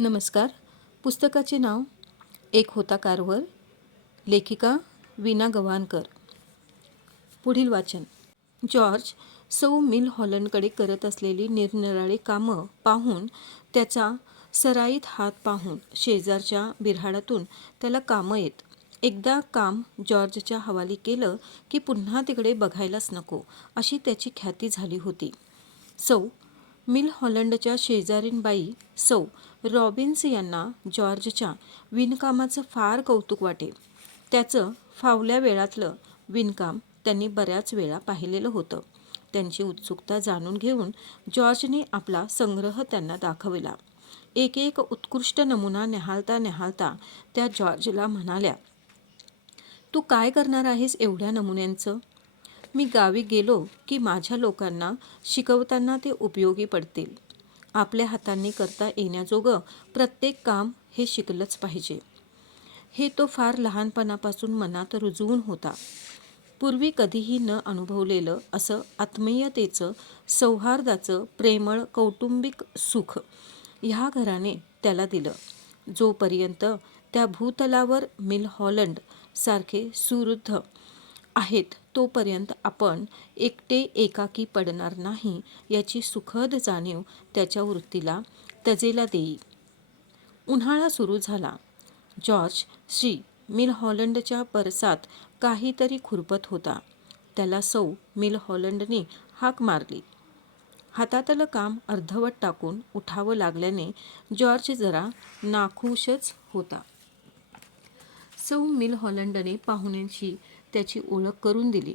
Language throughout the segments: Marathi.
नमस्कार. पुस्तकाचे नाव एक होता कारवर लेखिका वीना गव्हाणकर. पुढील वाचन. जॉर्ज सौ मिल हॉलंडकडे करत असलेली निरनिराळी कामं पाहून त्याचा सराईत हात पाहून शेजारच्या बिऱ्हाडातून त्याला कामं येत. एकदा काम जॉर्जच्या हवाली केलं की पुन्हा तिकडे बघायलाच नको अशी त्याची ख्याती झाली होती. सौ मिल हॉलंडच्या शेजारीण बाई सौ रॉबिन्स यांना जॉर्जच्या विणकामाचं फार कौतुक वाटे. त्याचं फावल्या वेळातलं विणकाम त्यांनी बऱ्याच वेळा पाहिलेलं होतं. त्यांची उत्सुकता जाणून घेऊन जॉर्जने आपला संग्रह त्यांना दाखविला. एक एक उत्कृष्ट नमुना न्याहाळता न्याहाळता त्या जॉर्जला म्हणाल्या तू काय करणार आहेस एवढ्या नमुन्यांचं? मी गावी गेलो की माझ्या लोकांना शिकवताना ते उपयोगी पडतील. आपल्या हातांनी करता येण्याजोगं प्रत्येक काम हे शिकलंच पाहिजे. हे तो फार लहानपणापासून मनात रुजवून होता. पूर्वी कधीही न अनुभवलेलं असं आत्मीयतेचं सौहार्दाचं प्रेमळ कौटुंबिक सुख ह्या घराने त्याला दिलं. जोपर्यंत त्या भूतलावर मिल हॉलंड सारखे सुहृद आहेत तोपर्यंत आपण एकटे एकाकी पडणार नाही याची सुखद जाणीव त्याच्या वृत्तीला तजेला देई. उन्हाळा सुरू झाला. जॉर्ज श्री मिल हॉलंडच्या परसात काहीतरी खुरपत होता. त्याला सौ मिल हॉलंडने हाक मारली. हातातलं काम अर्धवट टाकून उठावं लागल्याने जॉर्ज जरा नाखुशच होता. सौ मिल हॉलंडने पाहुण्यांशी त्याची ओळख करून दिली.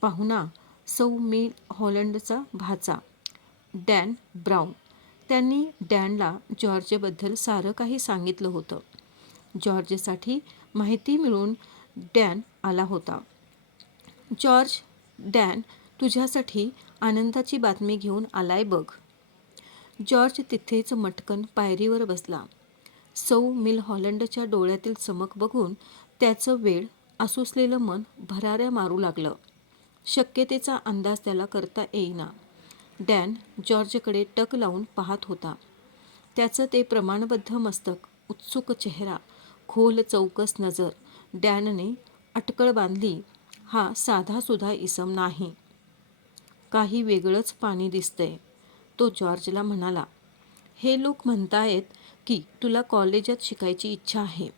पाहुणा सौ मिल हॉलंडचा भाचा डॅन ब्राऊन. त्यांनी डॅनला जॉर्जबद्दल सारं काही सांगितलं होतं. जॉर्जसाठी माहिती मिळून डॅन आला होता. जॉर्ज डॅन तुझ्यासाठी आनंदाची बातमी घेऊन आलाय बघ. जॉर्ज तिथेच मटकन पायरीवर बसला. सौ मिल हॉलंडच्या डोळ्यातील चमक बघून त्याचं वेळ आसुसलेलं मन भराऱ्या मारू लागलं. शक्यतेचा अंदाज त्याला करता येईना. डॅन जॉर्जकडे टक लावून पाहत होता. त्याचं ते प्रमाणबद्ध मस्तक उत्सुक चेहरा खोल चौकस नजर डॅनने अटकळ बांधली. हा साधासुधा इसम नाही. काही वेगळंच पाणी दिसतंय तो जॉर्जला म्हणाला. हे लोक म्हणतायत की तुला कॉलेजात शिकायची इच्छा आहे.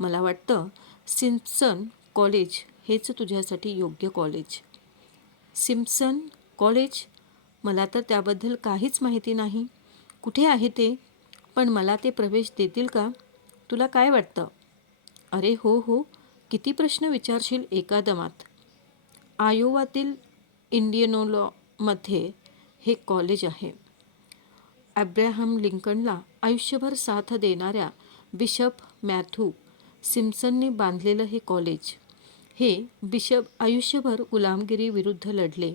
मला वाटतं सिम्प्सन कॉलेज हेच तुझ्यासाठी योग्य कॉलेज. Simpson college? मला तर त्याबद्दल काहीच माहिती नाही. कुठे आहे ते? पण मला ते प्रवेश देतील का? तुला काय वाटतं? अरे हो हो. किती प्रश्न विचारशील एका दमात. आयोवातील इंडियनोलॉमध्ये हे कॉलेज आहे. अब्राहम लिंकनला आयुष्यभर साथ देणाऱ्या बिशप मॅथू सिम्सनने बांधलेलं हे कॉलेज. हे बिशप आयुष्यभर गुलामगिरी विरुद्ध लढले.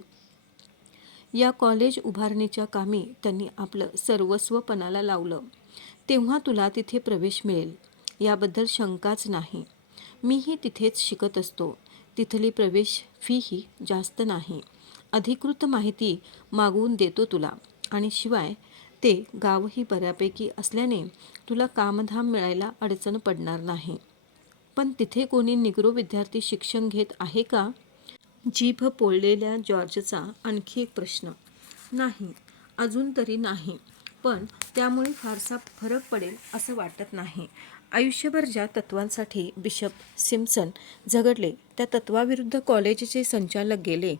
या कॉलेज उभारणीच्या कामी त्यांनी आपलं सर्वस्व पणाला लावलं. तेव्हा तुला तिथे प्रवेश मिळेल. याबद्दल शंकाच नाही. मीही तिथेच शिकत असतो. तिथली प्रवेश फीही जास्त नाही. अधिकृत माहिती मागवून देतो तुला. आणि शिवाय ते गावही बऱ्यापैकी असल्याने तुला कामधाम मिळायला अडचण पडणार नाही. पण तिथे कोणी निग्रो विद्यार्थी शिक्षण घेत आहे का? जीभ पोळलेल्या जॉर्जचा आणखी एक प्रश्न. नाही अजून तरी नाही. पण त्यामुळे फारसा फरक पडेल असं वाटत नाही. आयुष्यभर ज्या तत्वांसाठी बिशप सिम्सन झगडले त्या तत्वाविरुद्ध कॉलेजचे संचालक गेले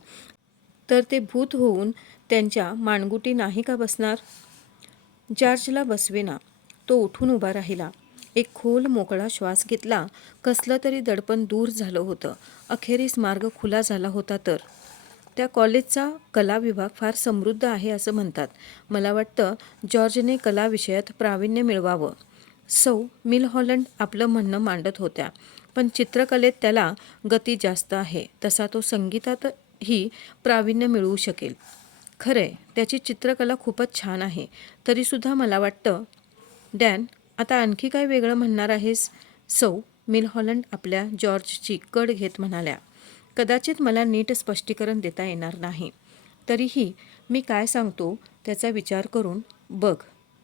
तर ते भूत होऊन त्यांच्या माणगुटी नाही का बसणार? जॉर्जला बसवेना. तो उठून उभा राहिला. एक खोल मोकळा श्वास घेतला. कसलं तरी दडपण दूर झालं होतं. अखेरीस मार्ग खुला झाला होता तर. त्या कॉलेजचा कला विभाग फार समृद्ध आहे असं म्हणतात. मला वाटतं जॉर्जने कला विषयात प्रावीण्य मिळवावं. सौ मिल हॉलंड आपलं म्हणणं मांडत होत्या. पण चित्रकलेत त्याला गती जास्त आहे. तसा तो संगीतातही प्रावीण्य मिळवू शकेल. खरंय त्याची चित्रकला खूपच छान आहे. तरीसुद्धा मला वाटतं डॅन आता आणखी काय वेगळं म्हणणार आहेस? सौ मिल हॉलंड आपल्या जॉर्जची कड घेत म्हणाल्या कदाचित मला नीट स्पष्टीकरण देता येणार नाही. तरीही मी काय सांगतो त्याचा विचार करून बघ.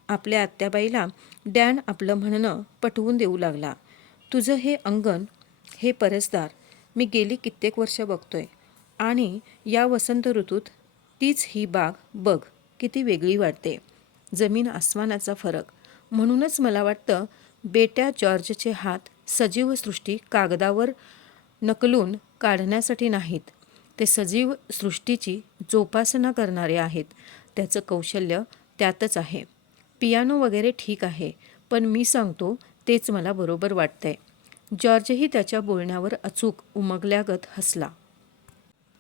आपल्या आत्याबाईला डॅन आपलं म्हणणं पटवून देऊ लागला. तुझं हे अंगण हे परसदार मी गेली कित्येक वर्ष बघतोय. आणि या वसंत ऋतूत तीच ही बाग बघ किती वेगळी वाटते. जमीन आसमानाचा फरक म्हणूनच मला वाटतं बेट्या जॉर्जचे हात सजीव सृष्टी कागदावर नकलून काढण्यासाठी नाहीत. ते सजीव सृष्टीची जोपासना करणारे आहेत. त्याचं कौशल्य त्यातच आहे. पियानो वगैरे ठीक आहे पण मी सांगतो तेच मला बरोबर वाटतंय. जॉर्जही त्याच्या बोलण्यावर अचूक उमगल्यागत हसला.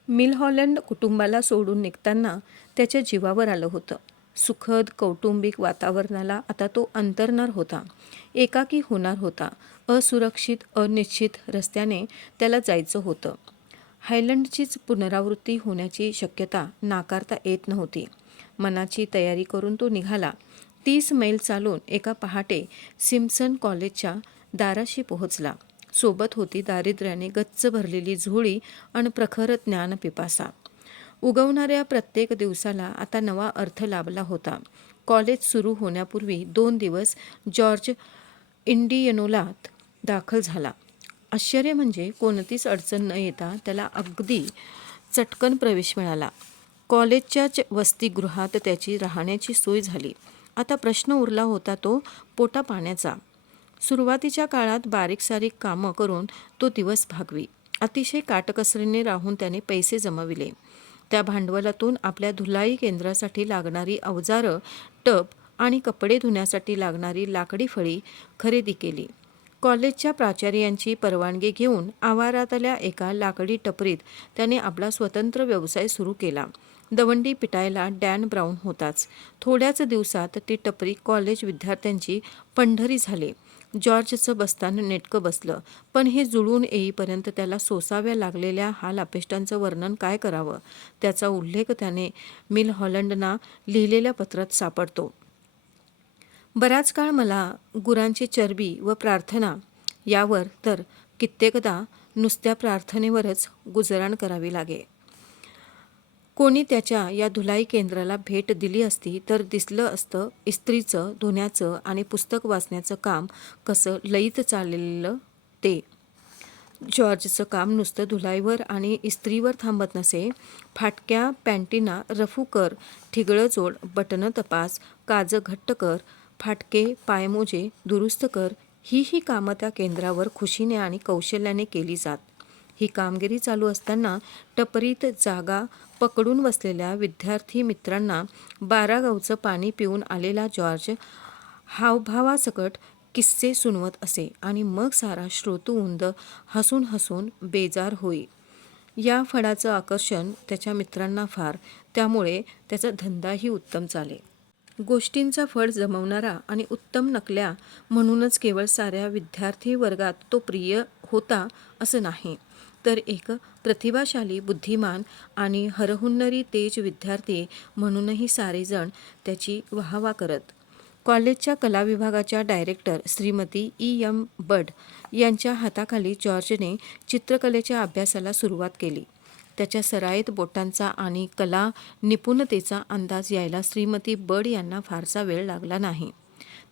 मिलहॉलंड कुटुंबाला सोडून निघताना त्याच्या जीवावर आलं होतं. सुखद कौटुंबिक वातावरणाला आता तो अंतरणार होता. एकाकी होणार होता. असुरक्षित अनिश्चित रस्त्याने त्याला जायचं होतं. हायलंडचीच पुनरावृत्ती होण्याची शक्यता नाकारता येत नव्हती. मनाची तयारी करून तो निघाला. तीस मैल चालून एका पहाटे सिम्सन कॉलेजच्या दाराशी पोहोचला. सोबत होती दारिद्र्याने गच्च भरलेली झोळी आणि प्रखर ज्ञानपिपासा. उगवणाऱ्या प्रत्येक दिवसाला आता नवा अर्थ लाभला होता. कॉलेज सुरू होण्यापूर्वी दोन दिवस जॉर्ज इंडियनोलात दाखल झाला. आश्चर्य म्हणजे कोणतीच अडचण न येता त्याला अगदी चटकन प्रवेश मिळाला. कॉलेजच्याच वसतिगृहात त्याची राहण्याची सोय झाली. आता प्रश्न उरला होता तो पोटा पाण्याचा. सुरुवातीच्या काळात बारीक सारीक कामं करून तो दिवस भागवी. अतिशय काटकसरीने राहून त्याने पैसे जमविले. त्या भांडवलातून आपल्या धुलाई केंद्रासाठी लागणारी अवजारं टप आणि कपडे धुण्यासाठी लागणारी लाकडी फळी खरेदी केली. कॉलेजच्या प्राचार्यांची परवानगी घेऊन आवारातल्या एका लाकडी टपरीत त्याने आपला स्वतंत्र व्यवसाय सुरू केला. दवंडी पिटायला डॅन ब्राऊन होताच. थोड्याच दिवसात ती टपरी कॉलेज विद्यार्थ्यांची पंढरी झाली. जॉर्जचं बसताना नेटकं बसलं. पण हे जुळून येईपर्यंत त्याला सोसाव्या लागलेल्या हाल अपेष्टांचं वर्णन काय करावं? त्याचा उल्लेख त्याने मिल हॉलंडना लिहिलेल्या पत्रात सापडतो. बराच काळ मला गुरांची चरबी व प्रार्थना यावर तर कित्येकदा नुसत्या प्रार्थनेवरच गुजराण करावी लागे. कोणी त्याच्या या धुलाई केंद्राला भेट दिली असती तर दिसलं असतं इस्त्रीचं धुण्याचं आणि पुस्तक वाचण्याचं काम कसं लईत चाललेलं ते. जॉर्जचं काम नुसतं धुलाईवर आणि इस्त्रीवर थांबत नसे. फाटक्या पॅन्टीना रफू कर ठिगळं जोड बटणं तपास काजं घट्ट कर फाटके पायमोजे दुरुस्त कर ही ही कामं त्या केंद्रावर खुशीने आणि कौशल्याने केली जात. ही कामगिरी चालू असताना टपरीत जागा पकडून बसलेल्या विद्यार्थी मित्रांना बारागावचं पाणी पिऊन आलेला जॉर्ज हावभावासकट किस्से सुनवत असे आणि मग सारा श्रोतुउंद हसून हसून बेजार होई. या फळाचं आकर्षण त्याच्या मित्रांना फार त्यामुळे त्याचा धंदाही उत्तम चाले. गोष्टींचा फळ जमवणारा आणि उत्तम नकल्या म्हणूनच केवळ साऱ्या विद्यार्थी वर्गात तो प्रिय होता असं नाही. तर एक प्रतिभाशाली बुद्धिमान आणि हरहुन्नरी तेज विद्यार्थी म्हणूनही सारेजण त्याची वाहवा करत. कॉलेजच्या कला विभागाच्या director Shrimati E. M. Budd यांच्या हाताखाली जॉर्जने चित्रकलेच्या अभ्यासाला सुरुवात केली. त्याच्या सराईत बोटांचा आणि कला निपुणतेचा अंदाज यायला श्रीमती बड यांना फारसा वेळ लागला नाही.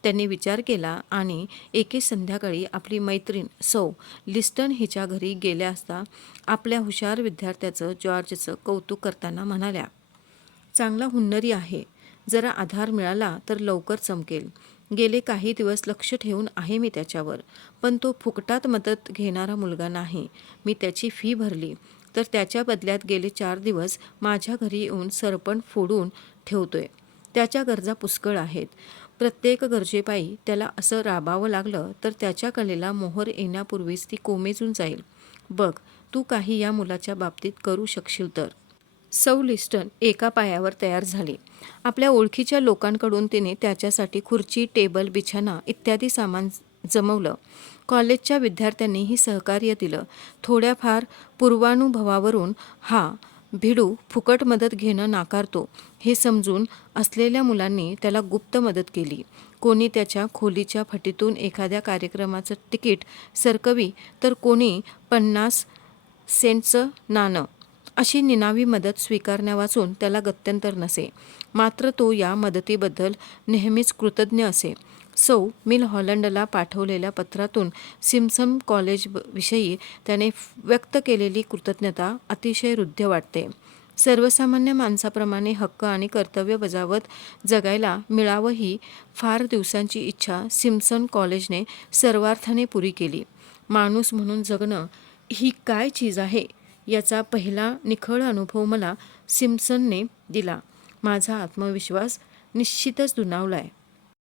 त्यांनी विचार केला आणि एके संध्याकाळी आपली मैत्रीण सौ लिस्टन हिच्या घरी गेल्या असता आपल्या हुशार विद्यार्थ्याचं जॉर्जचं कौतुक करताना म्हणाल्या चांगला हुन्नरी आहे. जरा आधार मिळाला तर लवकर चमकेल. गेले काही दिवस लक्ष ठेवून आहे मी त्याच्यावर. पण तो फुकटात मदत घेणारा मुलगा नाही. मी त्याची फी भरली. तर त्याच्या बदल्यात गेले चार दिवस माझ्या घरी येऊन सरपण फोडून ठेवतोय. त्याच्या गरजा पुष्कळ आहेत. प्रत्येक गरजेपायी त्याला असं राबावं लागलं तर त्याच्या कलेला मोहर येण्यापूर्वीच ती कोमेजून जाईल. बघ तू काही या मुलाच्या बाबतीत करू शकशील तर. सौ लिस्टन एका पायावर तयार झाली. आपल्या ओळखीच्या लोकांकडून तिने त्याच्यासाठी खुर्ची टेबल बिछाना इत्यादी सामान जमवलं. कॉलेजच्या विद्यार्थ्यांनीही सहकार्य दिलं. थोड्याफार पूर्वानुभवावरून हा भिडू फुकट मदत घेणं नाकारतो हे समजून असलेल्या मुलांनी त्याला गुप्त मदत केली. कोणी त्याच्या खोलीच्या फटीतून एखाद्या कार्यक्रमाचं तिकीट सरकवी तर कोणी पन्नास सेंटचं नाणं. अशी निनावी मदत स्वीकारण्यावाचून त्याला गत्यंतर नसे. मात्र तो या मदतीबद्दल नेहमीच कृतज्ञ असे. सौ मिल हॉलंडला पाठवलेल्या पत्रातून सिम्सन कॉलेज विषयी त्याने व्यक्त केलेली कृतज्ञता अतिशय रुद्ध वाटते. सर्वसामान्य माणसाप्रमाणे हक्क आणि कर्तव्य बजावत जगायला मिळावं ही फार दिवसांची इच्छा सिम्सन कॉलेजने सर्वार्थाने पुरी केली. माणूस म्हणून जगणं ही काय चीज आहे याचा पहिला निखळ अनुभव मला सिम्सनने दिला. माझा आत्मविश्वास निश्चितच दुणावला आहे